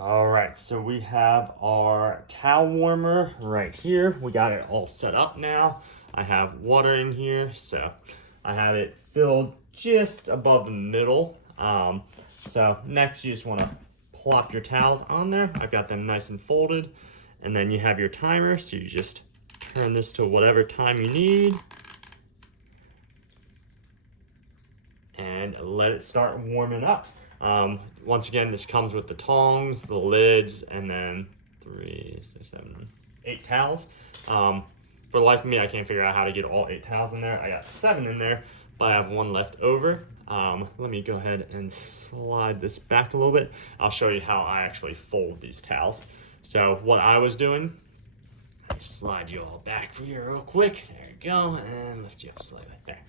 All right, so we have our towel warmer right here. We got it all set up now. I have water in here, so I have it filled just above the middle. So next you just want to plop your towels on there. I've got them nice and folded. And then you have your timer, so you just turn this to whatever time you need. And let it start warming up. Once again, this comes with the tongs, the lids, and then 3, 6, 7, 8 towels. For the life of me, I can't figure out how to get all 8 towels in there. I got 7 in there, but I have 1 left over. Let me go ahead and slide this back a little bit. I'll show you how I actually fold these towels. So what I was doing, I slide you all back for you real quick. There you go, and lift you up slightly there.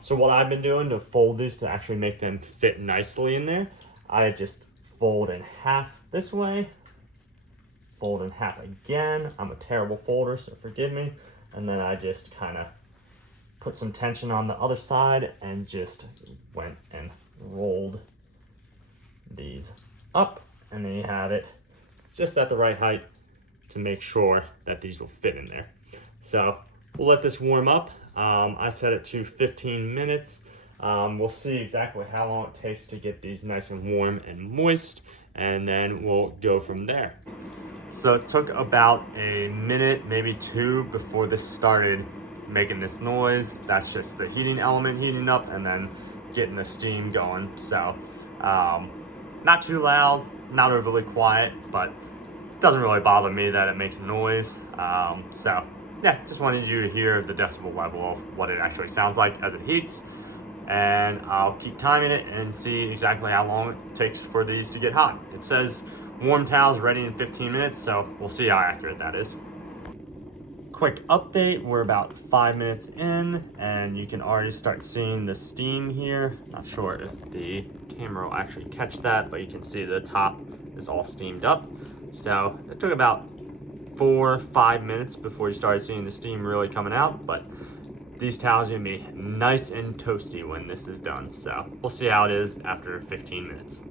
So what I've been doing to fold these to actually make them fit nicely in there, I just fold in half this way, fold in half again. I'm a terrible folder, so forgive me. And then I just kind of put some tension on the other side and just went and rolled these up. And then you have it just at the right height to make sure that these will fit in there. So we'll let this warm up. I set it to 15 minutes. We'll see exactly how long it takes to get these nice and warm and moist, and then we'll go from there. So it took about a minute, maybe 2, before this started making this noise. That's just the heating element heating up and then getting the steam going. So not too loud, not overly quiet, but it doesn't really bother me that it makes a noise. So yeah, just wanted you to hear the decibel level of what it actually sounds like as it heats. And I'll keep timing it and see exactly how long it takes for these to get hot. It says warm towels ready in 15 minutes, so we'll see how accurate that is. Quick update, we're about 5 minutes in and you can already start seeing the steam here. Not sure if the camera will actually catch that, but you can see the top is all steamed up. So it took about 4 or 5 minutes before you started seeing the steam really coming out, but these towels are gonna be nice and toasty when this is done. So we'll see how it is after 15 minutes.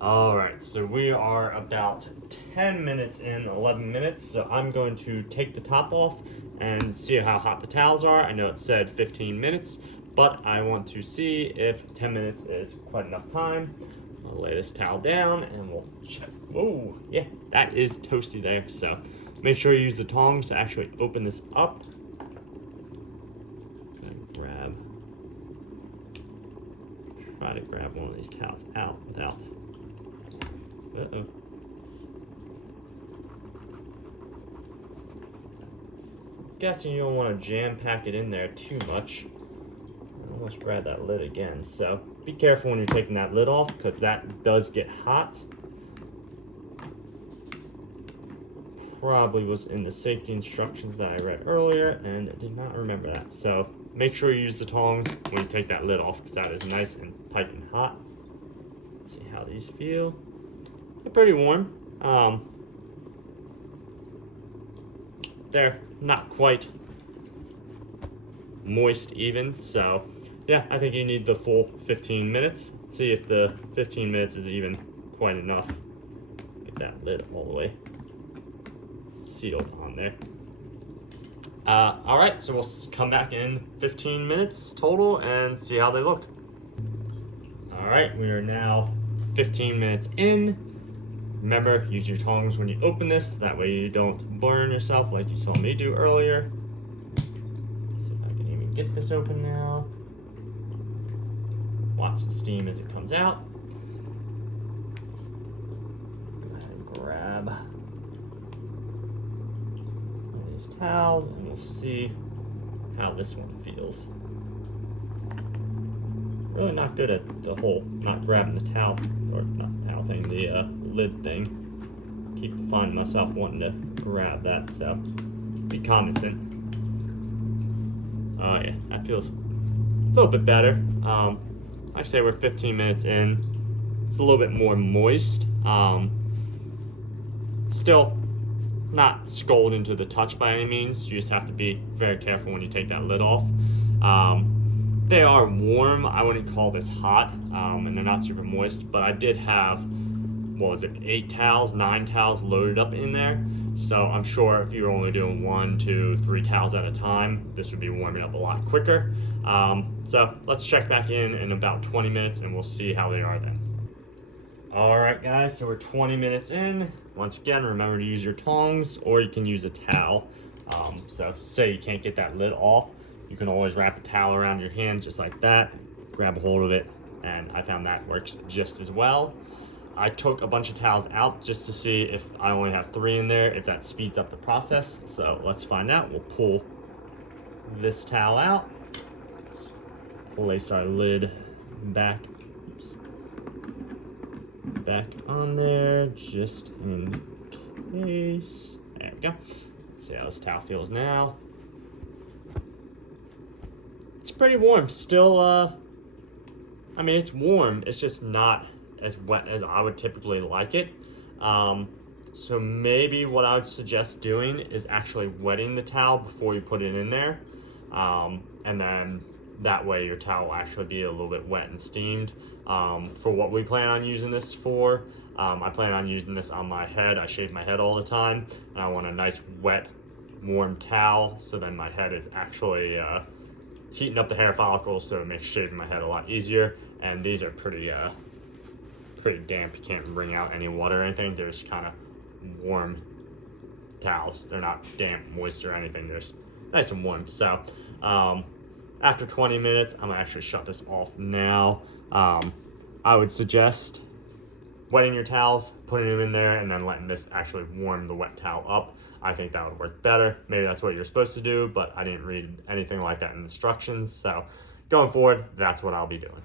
All right, so we are about 10 minutes in, 11 minutes. So I'm going to take the top off and see how hot the towels are. I know it said 15 minutes, but I want to see if 10 minutes is quite enough time. I'll lay this towel down and we'll check. Whoa, yeah, that is toasty there. So make sure you use the tongs to actually open this up. Try to grab one of these towels out without. Guessing you don't want to jam pack it in there too much. I almost grab that lid again. So be careful when you're taking that lid off because that does get hot. Probably was in the safety instructions that I read earlier and I did not remember that. So make sure you use the tongs when you take that lid off because that is nice and piping hot. Let's see how these feel. They're pretty warm. They're not quite moist even. So yeah, I think you need the full 15 minutes. Let's see if the 15 minutes is even quite enough. Get that lid all the way sealed on there. All right, so we'll come back in 15 minutes total and see how they look. All right, we are now 15 minutes in. Remember, use your tongs when you open this. That way you don't burn yourself like you saw me do earlier. Let's see if I can even get this open now. Watch the steam as it comes out. Go ahead and grab these towels and we'll see how this one feels. Really not good at the whole not grabbing the towel, or not the towel thing, the lid thing. Keep finding myself wanting to grab that, so be cognizant. Yeah, that feels a little bit better. I'd say we're 15 minutes in. It's a little bit more moist. Still not scalding to the touch by any means. You just have to be very careful when you take that lid off. They are warm. I wouldn't call this hot, and they're not super moist, but I did have what was it, 8 towels, 9 towels loaded up in there. So I'm sure if you're only doing 1, 2, 3 towels at a time, this would be warming up a lot quicker. So let's check back in about 20 minutes and we'll see how they are then. All right, guys, so we're 20 minutes in. Once again, remember to use your tongs or you can use a towel. So say you can't get that lid off, you can always wrap a towel around your hand just like that, grab a hold of it, and I found that works just as well. I took a bunch of towels out just to see if I only have 3 in there, if that speeds up the process. So let's find out. We'll pull this towel out. Let's place our lid back on there just in case. There we go. Let's see how this towel feels now. It's pretty warm. Still, I mean, it's warm. It's just not as wet as I would typically like it. So maybe what I would suggest doing is actually wetting the towel before you put it in there. And then that way your towel will actually be a little bit wet and steamed. For what we plan on using this for, I plan on using this on my head. I shave my head all the time, and I want a nice wet, warm towel, so then my head is actually heating up the hair follicles, so it makes shaving my head a lot easier. And these are pretty damp. You can't wring out any water or anything. They're just kind of warm towels. They're not damp, moist, or anything. They're just nice and warm. So after 20 minutes, I'm gonna actually shut this off now. I would suggest wetting your towels, putting them in there, and then letting this actually warm the wet towel up. I think that would work better. Maybe that's what you're supposed to do, but I didn't read anything like that in instructions. So going forward, that's what I'll be doing.